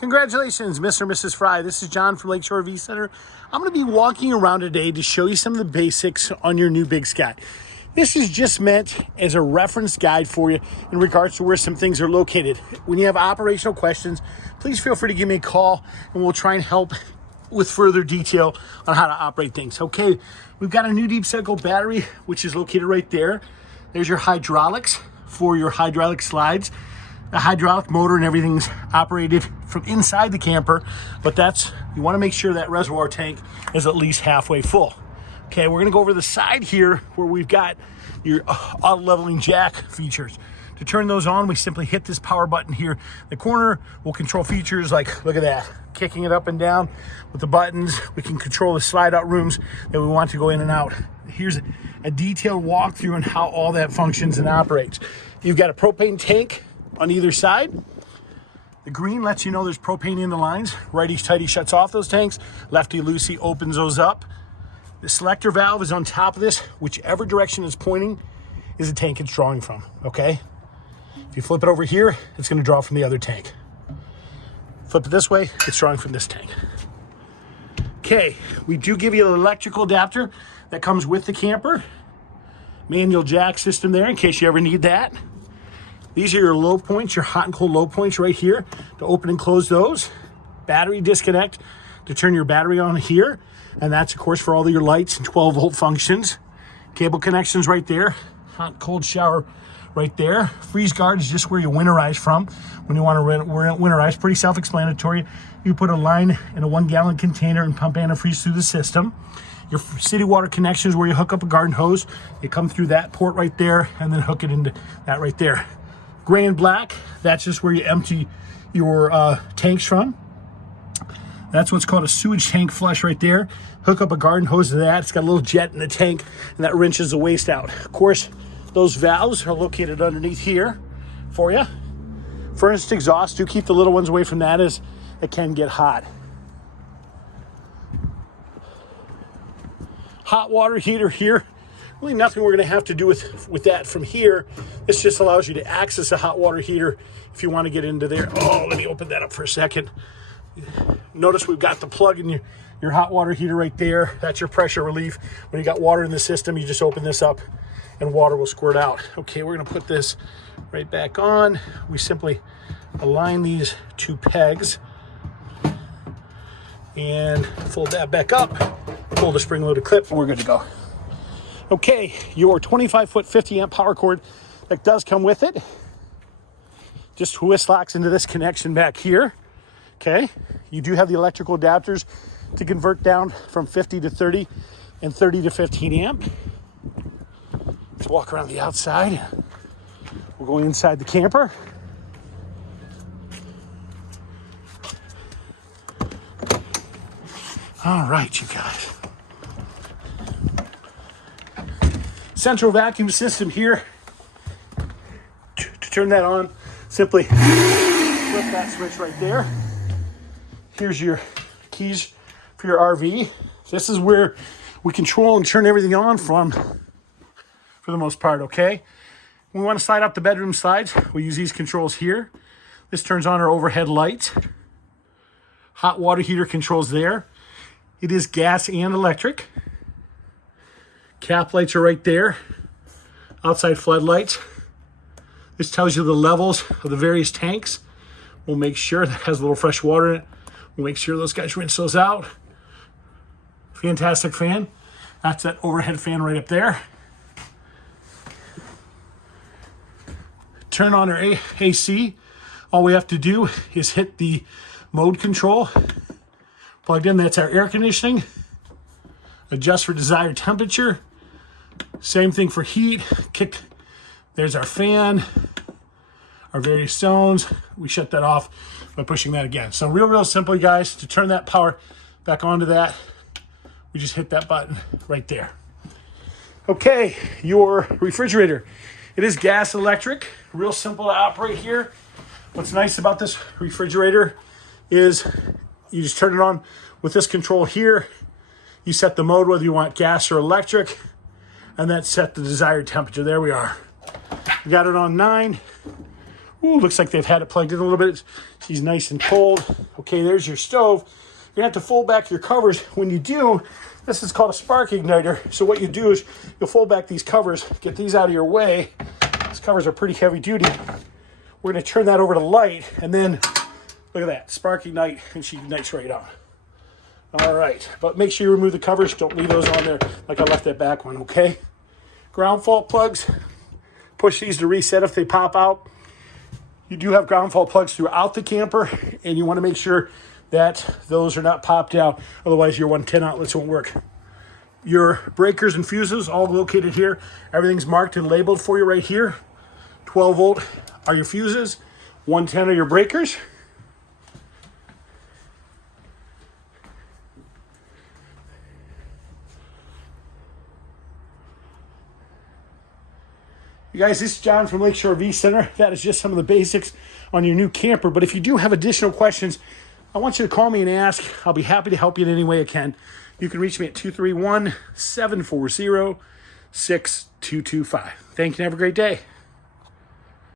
Congratulations, Mr. and Mrs. Frye. This is John from Lakeshore RV Center. I'm going to be walking around today to show you some of the basics on your new Big Sky. This is just meant as a reference guide for you in regards to where some things are located. When you have operational questions, please feel free to give me a call and we'll try and help with further detail on how to operate things. Okay, we've got a new deep cycle battery, which is located right there. There's your hydraulics for your hydraulic slides. The hydraulic motor and everything's operated from inside the camper, but you want to make sure that reservoir tank is at least halfway full. Okay, we're gonna go over the side here where we've got your auto leveling jack features. To turn those on, we simply hit this power button here in the corner. We'll control features like, look at that, kicking it up and down with the buttons. We can control the slide out rooms that we want to go in and out. Here's a detailed walkthrough on how all that functions and operates. You've got a propane tank on either side. The green lets you know there's propane in the lines. Righty-tighty shuts off those tanks. Lefty-loosey opens those up. The selector valve is on top of this. Whichever direction it's pointing is the tank it's drawing from, okay? If you flip it over here, it's gonna draw from the other tank. Flip it this way, it's drawing from this tank. Okay, we do give you an electrical adapter that comes with the camper. Manual jack system there in case you ever need that. These are your low points, your hot and cold low points right here to open and close those. Battery disconnect to turn your battery on here. And that's of course for all of your lights and 12-volt functions. Cable connections right there. Hot, cold shower right there. Freeze guard is just where you winterize from when you want to winterize. Pretty self-explanatory. You put a line in a 1-gallon container and pump antifreeze through the system. Your city water connections where you hook up a garden hose. You come through that port right there and then hook it into that right there. Gray and black, that's just where you empty your tanks from. That's what's called a sewage tank flush right there. Hook up a garden hose to that. It's got a little jet in the tank and that wrenches the waste out. Of course, those valves are located underneath here for you. Furnace exhaust, do keep the little ones away from that as it can get hot. Hot water heater here. Really nothing we're going to have to do with that from here. This just allows you to access a hot water heater if you want to get into there. Oh, let me open that up for a second. Notice we've got the plug in your hot water heater right there. That's your pressure relief. When you got water in the system, you just open this up and water will squirt out. Okay, we're going to put this right back on. We simply align these two pegs and fold that back up, pull the spring-loaded clip, and we're good to go. Okay, your 25-foot 50-amp power cord that does come with it just twist locks into this connection back here. Okay, you do have the electrical adapters to convert down from 50 to 30 and 30 to 15 amp. Let's walk around the outside. We're going inside the camper. All right, you guys. Central vacuum system here. To turn that on, simply flip that switch right there. Here's your keys for your RV. This is where we control and turn everything on from, for the most part, okay? When we want to slide up the bedroom slides, we use these controls here. This turns on our overhead lights. Hot water heater controls there. It is gas and electric. Cap lights are right there. Outside floodlights. This tells you the levels of the various tanks. We'll make sure that has a little fresh water in it. We'll make sure those guys rinse those out. Fantastic fan. That's that overhead fan right up there. Turn on our AC. All we have to do is hit the mode control. Plugged in, that's our air conditioning. Adjust for desired temperature. Same thing for heat. There's our fan, our various zones. We shut that off by pushing that again. So real simple, guys. To turn that power back onto that, we just hit that button right there. Okay, your refrigerator. It is gas electric, real simple to operate here. What's nice about this refrigerator is you just turn it on with this control here. You set the mode, whether you want gas or electric, and then set the desired temperature. There we are. We got it on 9. Ooh, looks like they've had it plugged in a little bit. She's nice and cold. Okay, there's your stove. You're gonna have to fold back your covers. When you do, this is called a spark igniter. So what you do is you'll fold back these covers, get these out of your way. These covers are pretty heavy duty. We're gonna turn that over to light, and then look at that, spark ignite, and she ignites right on. All right, but make sure you remove the covers. Don't leave those on there like I left that back one, okay? Ground fault plugs, push these to reset if they pop out. You do have ground fault plugs throughout the camper, and you want to make sure that those are not popped out. Otherwise, your 110 outlets won't work. Your breakers and fuses all located here. Everything's marked and labeled for you right here. 12 volt are your fuses. 110 are your breakers. You guys, this is John from Lakeshore V Center. That is just some of the basics on your new camper. But if you do have additional questions, I want you to call me and ask. I'll be happy to help you in any way I can. You can reach me at 231-740-6225. Thank you and have a great day.